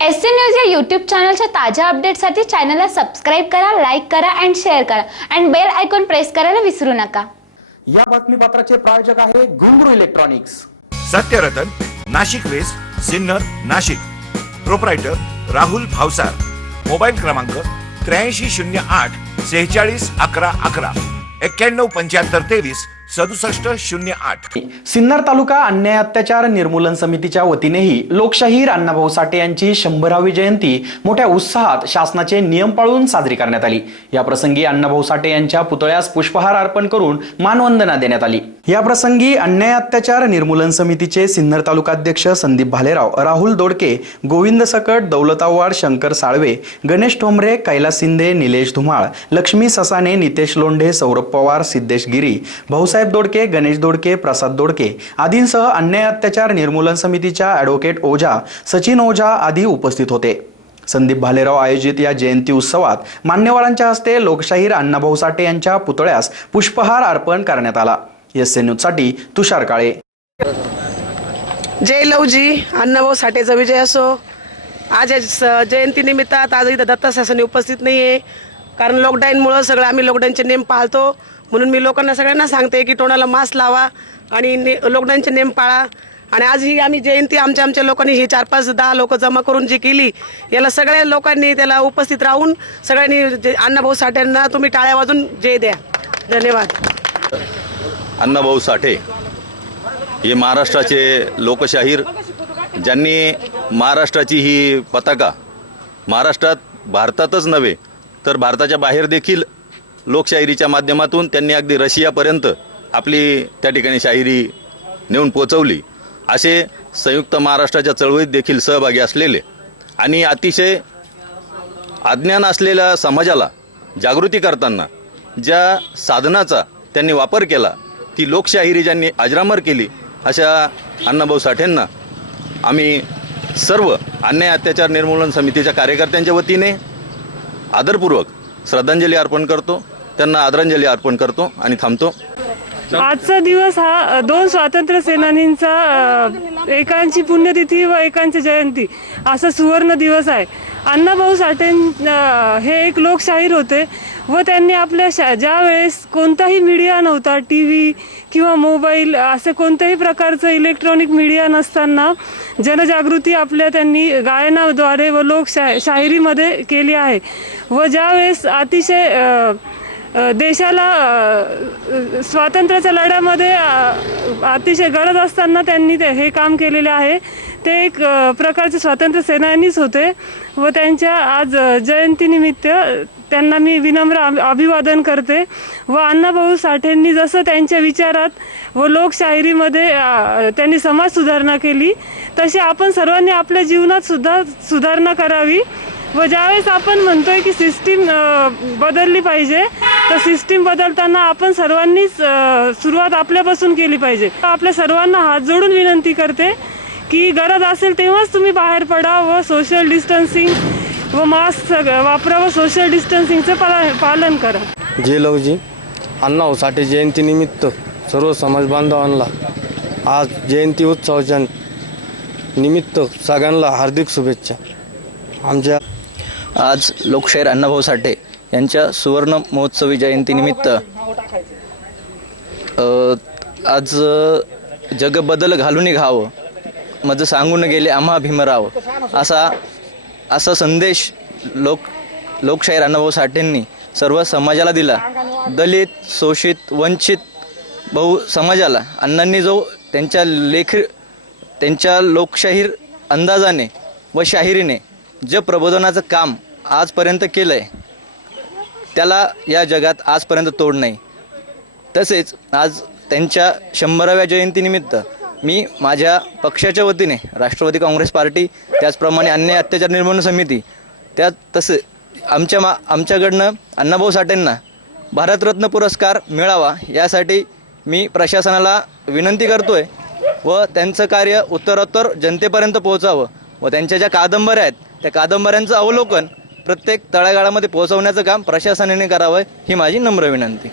SC news या YouTube चॅनलच्या ताज्या अपडेट्ससाठी चॅनलला सबस्क्राइब करा, लाईक करा आणि शेअर करा आणि बेल आयकॉन प्रेस करायला विसरू नका। या बातमीपत्राचे प्रायोजक आहे Ghungroo electronics. Satyaratan, Nashik west, Sinnar, Nashik. Proprietor Rahul Bhavsar. Mobile क्रमांक 8308 46 11 11 91 75 23 6708। सिन्नर तालुका अन्याय अत्याचार निर्मूलन समितीच्या वतीनेही लोकशाहीर अण्णाभाऊ साठे यांची 100वी जयंती मोठ्या उत्साहात शासनाचे नियम पाळून साजरी करण्यात आली। या प्रसंगी अण्णाभाऊ साठे यांच्या पुतळ्यास पुष्पहार अर्पण करून मानवंदना देण्यात आली। या प्रसंगी अन्याय अत्याचार निर्मूलन समितीचे सिन्नर तालुकाध्यक्ष संदीप भालेराव, राहुल दोडके, गोविंद सकट, दौलत आव्हाड, शंकर साळवे, गणेश ठोंबरे, कैलास शिंदे, निलेश धुमाळ, लक्ष्मी ससाने, नितेश लोंढे, सौरभ पवार, सिद्धेश गिरी, भाऊसाहेब दोडके, गणेश दोडके, प्रसाद दोडके आदींसह अन्याय अत्याचार निर्मूलन समितीच्या ॲडव्होकेट ओझा, सचिन ओझा आदी उपस्थित होते। संदीप भालेराव आयोजित या जयंती उत्सवात मान्यवरांच्या हस्ते लोकशाहीर अण्णाभाऊ साठे यांच्या पुतळ्यास पुष्पहार अर्पण करण्यात आला। एससी न्यूजसाठी तुषार काळे। जय लवजी, अण्णाभाऊ साठेचा विजय असो। आज जयंतीनिमित्त आज इथं दत्त शासनी उपस्थित नाही आहे, कारण लॉकडाऊनमुळे सगळं आम्ही लॉकडाऊनचे नियम पाळतो। म्हणून मी लोकांना सगळ्यांना सांगते की तोंडाला मास्क लावा आणि लॉकडाऊनचे नियम पाळा। आणि आज ही आम्ही जयंती आमच्या लोकांनी ही 4, 5, 10 लोक जमा करून जी केली, याला सगळ्या लोकांनी त्याला उपस्थित राहून सगळ्यांनी अण्णाभाऊ साठेंना तुम्ही टाळ्या वाजून जय द्या। धन्यवाद। अण्णाभाऊ साठे हे महाराष्ट्राचे लोकशाहीर, ज्यांनी महाराष्ट्राची ही पताका महाराष्ट्रात, भारतातच नव्हे तर भारताच्या बाहेर देखील लोकशाहीरीच्या माध्यमातून त्यांनी अगदी रशियापर्यंत आपली त्या ठिकाणी शाहिरी नेऊन पोचवली। असे संयुक्त महाराष्ट्राच्या चळवळीत देखील सहभागी असलेले आणि अतिशय अज्ञान असलेल्या समाजाला जागृती करताना ज्या साधनाचा त्यांनी वापर केला, ती लोकशाहीरी ज्यांनी अजरामर केली, अशा अण्णाभाऊ साठेंना आम्ही सर्व अन्याय अत्याचार निर्मूलन समितीच्या कार्यकर्त्यांच्या वतीने आदरपूर्वक श्रद्धांजली अर्पण करतो, त्यांना आदरांजली अर्पण करतो आणि थांबतो। आजचा दिवस हा 2 स्वातंत्र्य सेनानींचा एकांची पुण्यतिथी व एकांची जयंती असा सुवर्ण दिवस आहे। अण्णाभाऊ साठे हे एक लोकशाहीर होते व त्यांनी आपल्या ज्या वेळेस कोणताही मीडिया नव्हता, टी.व्ही. किंवा मोबाईल असे कोणत्याही प्रकारचं इलेक्ट्रॉनिक मीडिया नसताना जनजागृती त्यांनी गायनाद्वारे व लोकशाहिरीमध्ये केली आहे। व ज्यावेळेस अतिशय देशाला स्वातंत्र्याच्या लढ्यामध्ये अतिशय गरज असताना त्यांनी हे काम केलेले आहे। ते एक प्रकारचे स्वातंत्र्य सेनानीच होते व त्यांच्या आज जयंतीनिमित्त त्यांना मी विनम्र अभिवादन करते। व अण्णाभाऊ साठेंनी जसं त्यांच्या विचारात व लोकशाहिरीमध्ये त्यांनी समाज सुधारणा केली, तशी आपण सर्वांनी आपल्या जीवनात सुद्धा सुधारणा करावी। व ज्यावेळेस आपण म्हणतोय की सिस्टीम बदलली पाहिजे, तर सिस्टीम बदलताना आपण सर्वांनीच सुरुवात आपल्यापासून केली पाहिजे। आपल्या सर्वांना हात जोडून विनंती करते की गरज असेल तेव्हाच तुम्ही बाहेर पडा व सोशल डिस्टन्सिंग व मास्क वापरा व सोशल डिस्टन्सिंगचं पालन करा। जय लवजी, अण्णाभाऊ साठे जयंतीनिमित्त सर्व समाज बांधवांना आज जयंती उत्सवाच्या निमित्त सगळ्यांना हार्दिक शुभेच्छा। आमच्या आज लोकशाहीर अण्णाभाऊ साठे यांच्या सुवर्ण महोत्सवी जयंतीनिमित्त आज जग बदल घालून घावं, मज सांगून गेले आम्हा भीमराव असा संदेश लोकशाहीर अण्णाभाऊ साठेंनी सर्व समाजाला दिला। दलित, शोषित, वंचित बहु समाजाला अण्णांनी जो त्यांच्या लोकशाहीर अंदाजाने व शाहिरीने जे प्रबोधनाचं काम आजपर्यंत केलं आहे, त्याला या जगात आजपर्यंत तोड नाही। तसेच आज त्यांच्या 100व्या जयंतीनिमित्त मी माझ्या पक्षाच्या वतीने राष्ट्रवादी काँग्रेस पार्टी, त्याचप्रमाणे अन्याय अत्याचार निर्मूलन समिती, तसे आमच्याकडनं अण्णाभाऊ साठेंना भारतरत्न पुरस्कार मिळावा यासाठी मी प्रशासनाला विनंती करतोय व त्यांचं कार्य उत्तरोत्तर जनतेपर्यंत पोहोचावं व त्यांच्या ज्या कादंबऱ्या आहेत त्या कादंबऱ्यांचं अवलोकन प्रत्येक तळागाळामध्ये पोहोचवण्याचं काम प्रशासनाने करावं ही माझी नम्र विनंती।